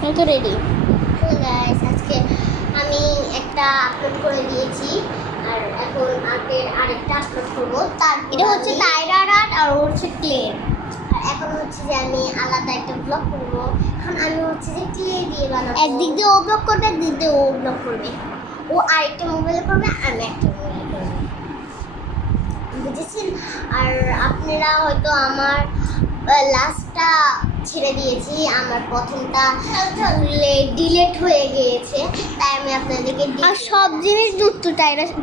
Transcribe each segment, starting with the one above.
আমি তো রেডি। তো গাইস আজকে আমি একটা আপলোড করে দিয়েছি আর এখন আরেকটা আপলোড করবো। তার এটা হচ্ছে তাইরার আর্ট আর ওর হচ্ছে ক্লে। আর এখন হচ্ছে যে আমি আলাদা একটা ব্লগ করবো। এখন আমি হচ্ছে যে ক্লে দিয়ে বানাবো। একদিক দিয়ে ও ব্লগ করবে, একদিক দিয়ে ও ব্লগ করবে। ও আরেকটা মোবাইলে করবে, আমি একটা মোবাইলে করবো, বুঝেছেন? আর আপনারা হয়তো আমার লাস্টটা ছেড়ে দিয়েছি, আমার প্রথমটা ডিলেট হয়ে গিয়েছে, তাই আমি আপনাদেরকে আর সব জিনিস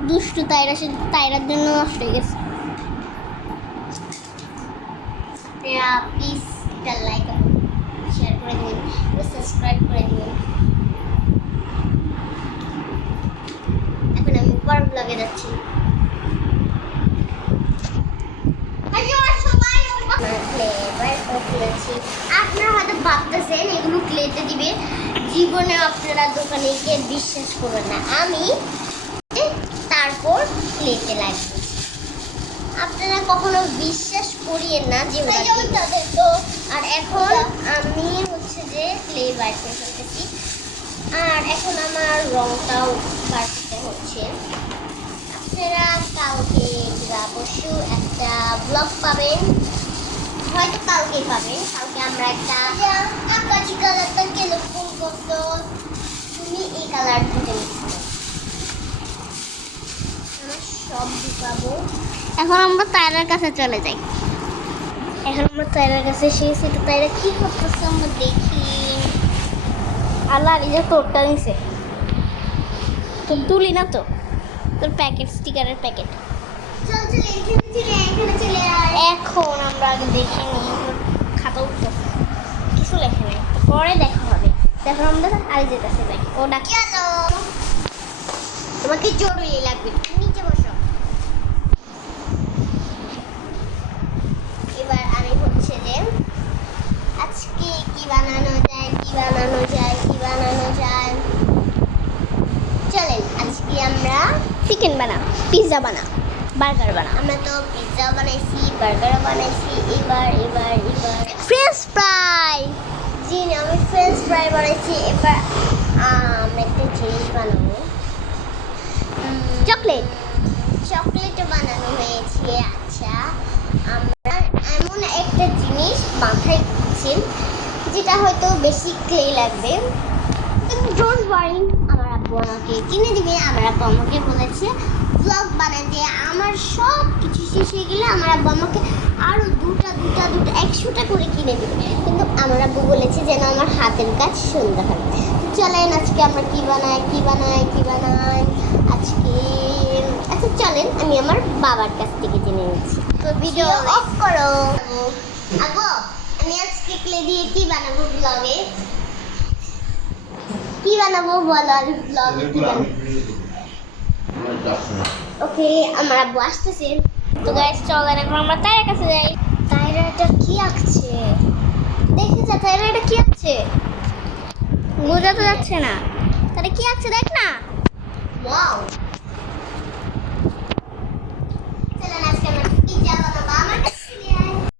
দুষ্টু তাইরা সে তাইরার জন্য নষ্ট হয়ে গেছে। আপনারা প্লিজ একটা লাইক শেয়ার করে দিন, সাবস্ক্রাইব করে দিন। এখন আমি পর ব্লগে যাচ্ছি। আপনারা হয়তো ভাবতেছেন এগুলো ক্লেতে দিবে, জীবনে আপনারা দোকানে গিয়ে বিশ্বাস করবেন না, আমি তারপর ক্লেতে লাগবে। আপনারা কখনো বিশ্বাস করিয়েন না যে তো। আর এখন আমি হচ্ছে যে ক্লে বার করে ফেলতেছি, আর এখন আমার রংটাও বার করতে হচ্ছে। আপনারা কালকে পরশু একটা ব্লগ পাবেন, হয়তো কালকেই পাবেন। কালকে আমরা একটা আকাশি কালারটা কেন ফোন করতো, তুমি এই কালার থেকে আমরা সব ঢুকাবো। এখন আমরা তাইরার কাছে চলে যাই। এখন আমরা তাইরার কাছে এসেছি, তো তাইরা কি করতেছে আমরা দেখি। আল্লাহ এই যে তোরটা নিছে, তোর তুলি না তো, তোর প্যাকেট, স্টিকারের প্যাকেট। চল চল এখানে চলে আয়। এখন আমরা আগে দেখে নিই খাতা উঠতে কিছু লেখা নেই, পরে দেখা হবে। দেখো আমরা আগে যেতেছে দেখ ও ডাকি। চলো, তোমাকে জরুরি লাগবে, তুমি নিচে বসো। এবার আমি হচ্ছে যে আজকে কি বানানো যায় চলেন আজকে আমরা চিকেন বানা, পিৎজা বানা, বার্গার বানা। আমরা তো পিৎজা বানাইছি, বার্গারও বানাইছি, এবার ফ্রেঞ্চ ফ্রাই। জি আমি ফ্রেঞ্চ ফ্রাই বানাইছি। এবার আমরা একটা জিনিস বানাবো, চকলেটও বানানো হয়েছে। আচ্ছা, আমরা এমন একটা জিনিস মাথায় দিচ্ছি যেটা হয়তো বেশি ক্লে লাগবে, ডোন্ট ওয়ারি, আমার আব্বু আমাকে কিনে দিবে। আমার আব্বু আমাকে বলেছে ব্লগ বানাতে, আমার সব কিছু শেষ হয়ে গেলে আমার আব্বু আমাকে আরও দুটা 100টা করে কিনে দেবে, কিন্তু আমার আব্বু বলেছে যেন আমার হাতের কাজ সুন্দর হয়। তো চলেন আজকে আমরা কি বানাই আজকে। আচ্ছা চলেন আমি আমার বাবার কাছ থেকে জেনে নিচ্ছি। তো ভিডিও অফ করো। আব্বু, আমি আজকে ক্লে দিয়ে কি বানাবো ব্লগে? কি বানাবো বলো, আমি ব্লগে কি বানাবো? ওকে, আমার আব্বু আসতেছে। তো গাইস চলেন এখন আমরা তাইরার কাছে যাই। তাইরা এটা কি আঁকছে? দেখে যা তাইরা এটা কি আঁকছে, বোঝা তো যাচ্ছে না। তাহলে কি আঁকছে দেখ না। ওয়াও,